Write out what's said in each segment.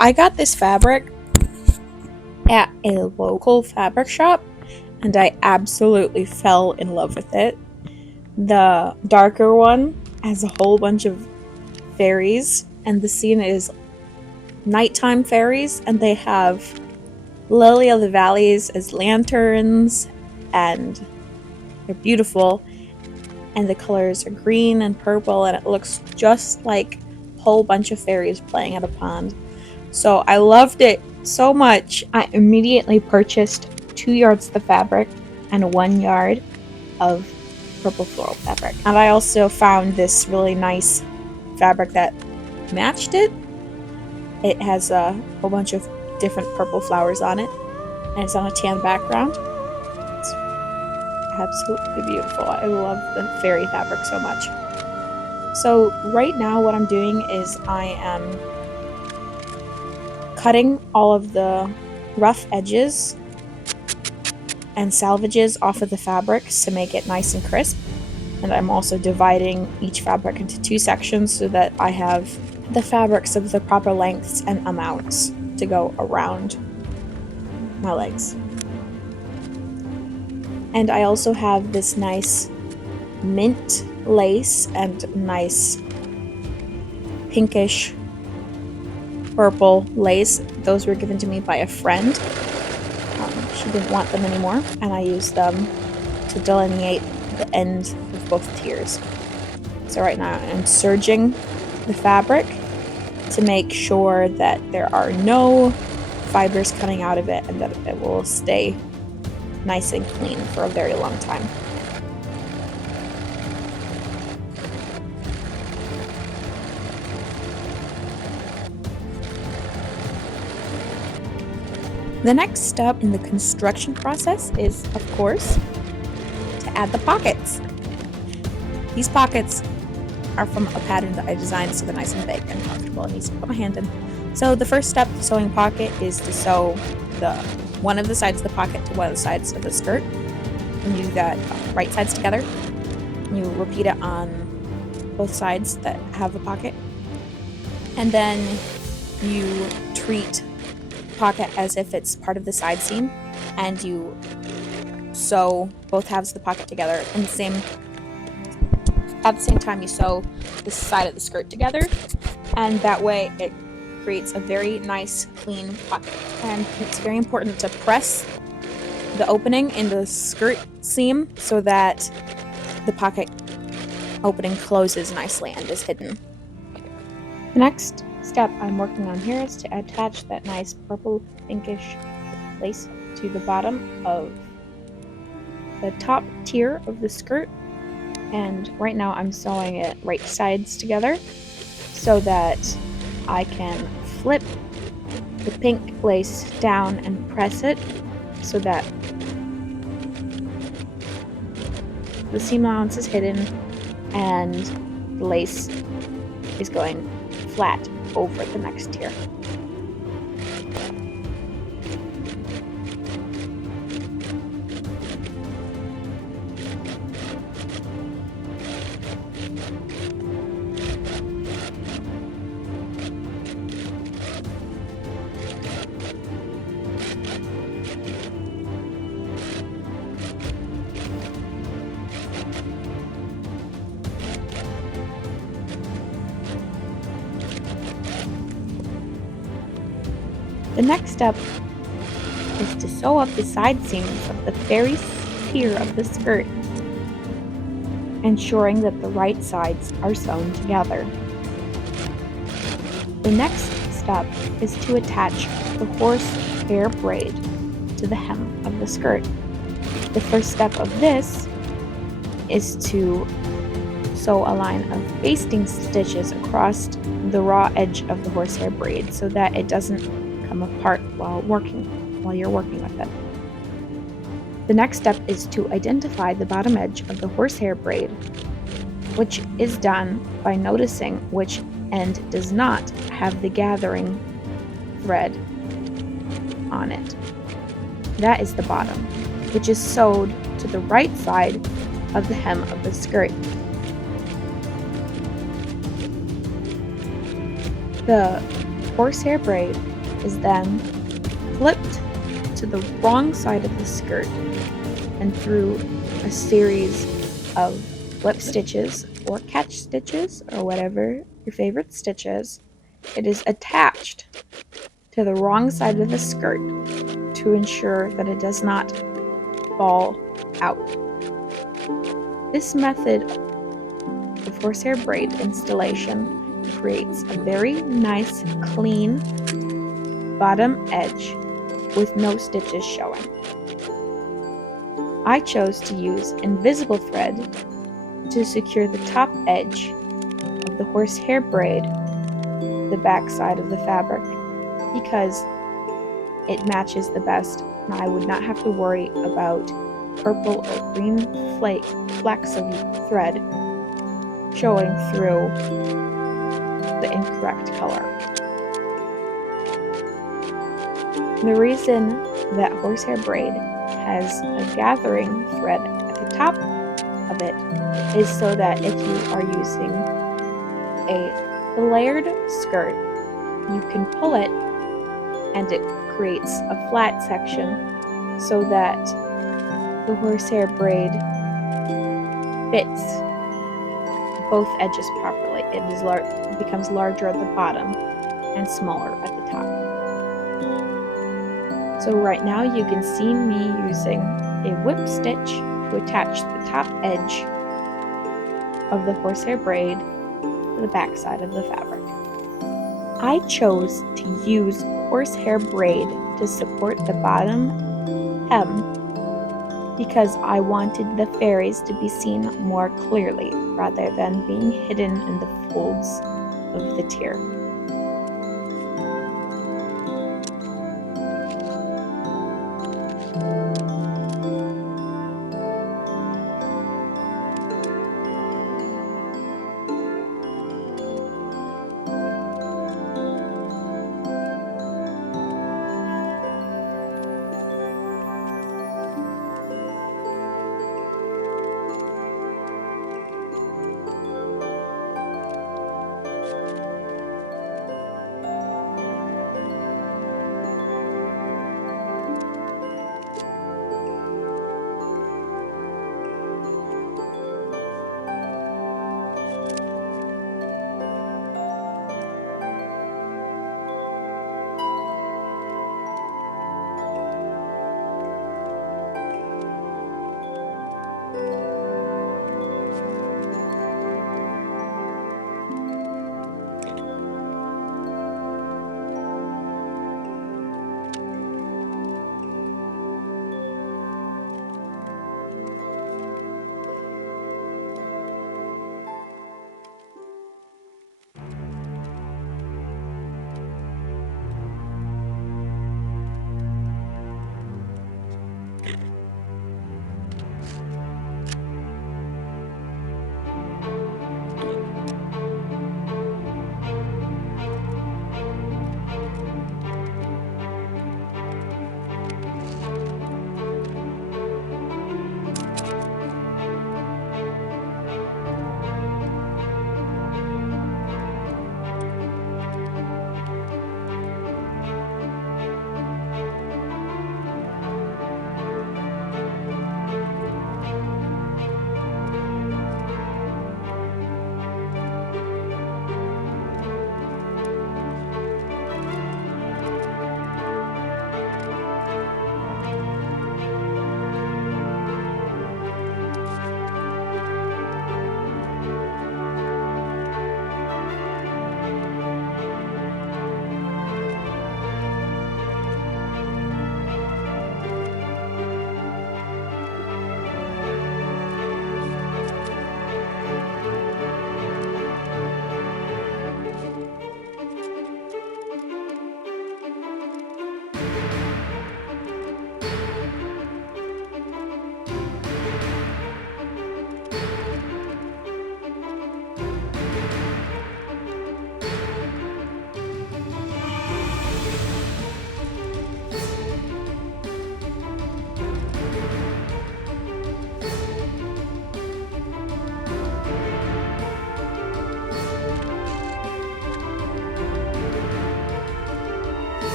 I got this fabric at a local fabric shop and I absolutely fell in love with it. The darker one has a whole bunch of fairies, and the scene is nighttime fairies, and they have lily of the valleys as lanterns, and they're beautiful. And the colors are green and purple, and it looks just like a whole bunch of fairies playing at a pond. So I loved it so much, I immediately purchased 2 yards of the fabric and 1 yard of purple floral fabric. And I also found this really nice fabric that matched it. It has a whole bunch of different purple flowers on it, and it's on a tan background. It's absolutely beautiful. I love the fairy fabric so much. So right now what I'm doing is I am cutting all of the rough edges and salvages off of the fabrics to make it nice and crisp. And I'm also dividing each fabric into 2 sections so that I have the fabrics of the proper lengths and amounts to go around my legs. And I also have this nice mint lace and nice pinkish purple lace. Those were given to me by a friend. She didn't want them anymore, and I used them to delineate the end of both tiers. So right now I'm serging the fabric to make sure that there are no fibers coming out of it and that it will stay nice and clean for a very long time. The next step in the construction process is, of course, to add the pockets. These pockets are from a pattern that I designed so they're nice and big and comfortable and easy to put my hand in. So the first step to sewing pocket is to sew one of the sides of the pocket to one of the sides of the skirt. And you do that right sides together. You repeat it on both sides that have a pocket. And then you treat pocket as if it's part of the side seam, and you sew both halves of the pocket together at the same time you sew the side of the skirt together, and that way it creates a very nice clean pocket. And it's very important to press the opening in the skirt seam so that the pocket opening closes nicely and is hidden. The next step I'm working on here is to attach that nice purple pinkish lace to the bottom of the top tier of the skirt, and right now I'm sewing it right sides together so that I can flip the pink lace down and press it so that the seam allowance is hidden and the lace is going flat over the next tier. The next step is to sew up the side seams of the very tier of the skirt, ensuring that the right sides are sewn together. The next step is to attach the horsehair braid to the hem of the skirt. The first step of this is to sew a line of basting stitches across the raw edge of the horsehair braid so that it doesn't come apart while you're working with it. The next step is to identify the bottom edge of the horsehair braid, which is done by noticing which end does not have the gathering thread on it. That is the bottom, which is sewed to the right side of the hem of the skirt. The horsehair braid is then flipped to the wrong side of the skirt, and through a series of flip stitches or catch stitches or whatever your favorite stitch is, it is attached to the wrong side of the skirt to ensure that it does not fall out. This method of horsehair braid installation creates a very nice, clean bottom edge with no stitches showing. I chose to use invisible thread to secure the top edge of the horsehair braid, the back side of the fabric, because it matches the best and I would not have to worry about purple or green flecks of thread showing through the incorrect color. The reason that horsehair braid has a gathering thread at the top of it is so that if you are using a flared skirt, you can pull it and it creates a flat section so that the horsehair braid fits both edges properly. It becomes larger at the bottom and smaller at the top. So right now you can see me using a whip stitch to attach the top edge of the horsehair braid to the back side of the fabric. I chose to use horsehair braid to support the bottom hem because I wanted the fairies to be seen more clearly rather than being hidden in the folds of the tier.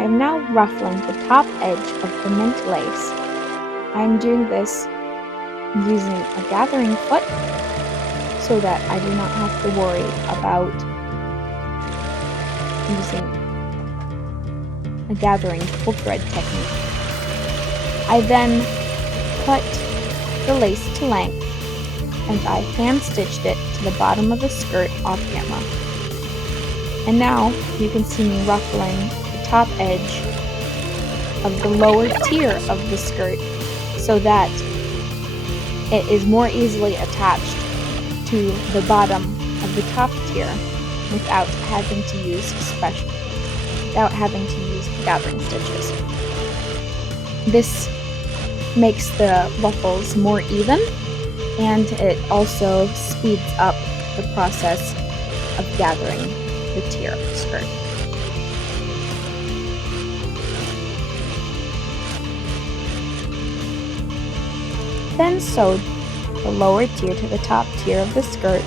I am now ruffling the top edge of the mint lace. I am doing this using a gathering foot so that I do not have to worry about using a gathering full thread technique. I then cut the lace to length and I hand stitched it to the bottom of the skirt off camera. And now you can see me ruffling the top edge of the lower tier of the skirt so that it is more easily attached to the bottom of the top tier without having to use gathering stitches. This makes the ruffles more even, and it also speeds up the process of gathering the tier of the skirt. Then sewed the lower tier to the top tier of the skirt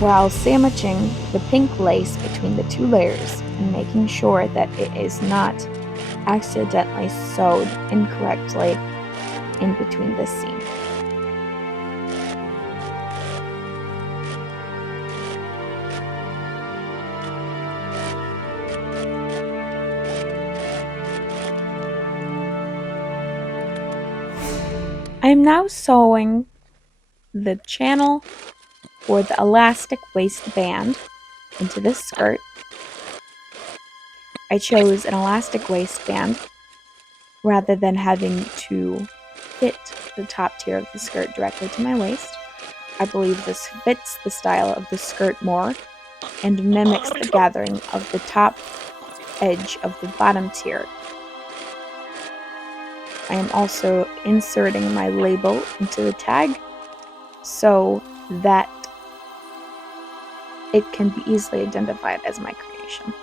while sandwiching the pink lace between the two layers and making sure that it is not accidentally sewed incorrectly in between this seam. I am now sewing the channel for the elastic waistband into this skirt. I chose an elastic waistband rather than having to fit the top tier of the skirt directly to my waist. I believe this fits the style of the skirt more and mimics the gathering of the top edge of the bottom tier. I am also inserting my label into the tag so that it can be easily identified as my creation.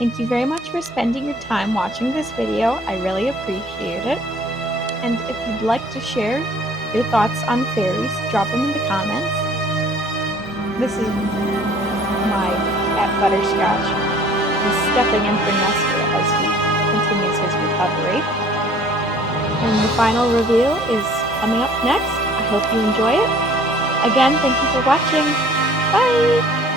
Thank you very much for spending your time watching this video. I really appreciate it. And if you'd like to share your thoughts on fairies, drop them in the comments. This is my cat Butterscotch. He's stepping in for Nestor as he continues his recovery. And the final reveal is coming up next. I hope you enjoy it. Again, thank you for watching. Bye!